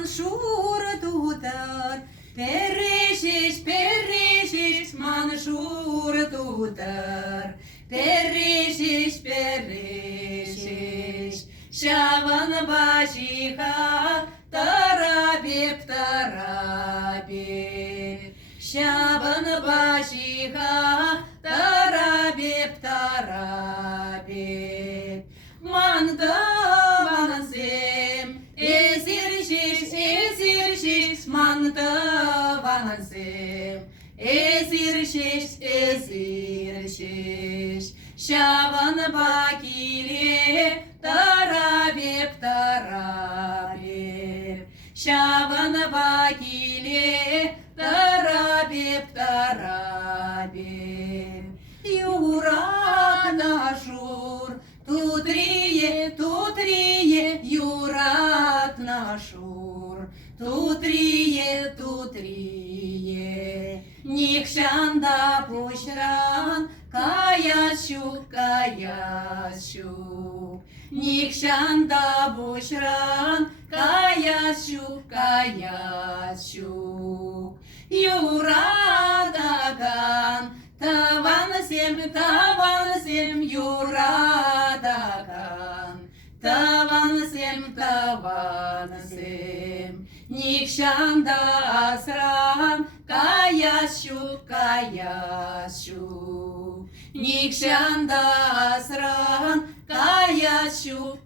маншур тутар, перешиш, маншур тутар, перешиш, шаван башиха, тарабеп, шаван башиха, тарабеп, мантавансем, эзиршиш, мантавансем, эзиршиш, шаван бакиле, тарабеп, шаван бакиле, тарабеп, юрак нашур, тутрие, юрак нашур, тутрие, никшанда пушран, каяшу, никшанда пушран, каяшу, юрадаган, тавансем, юрадаган, тавансем, никшанда асран, каяшу, никшанда асран, каяшу,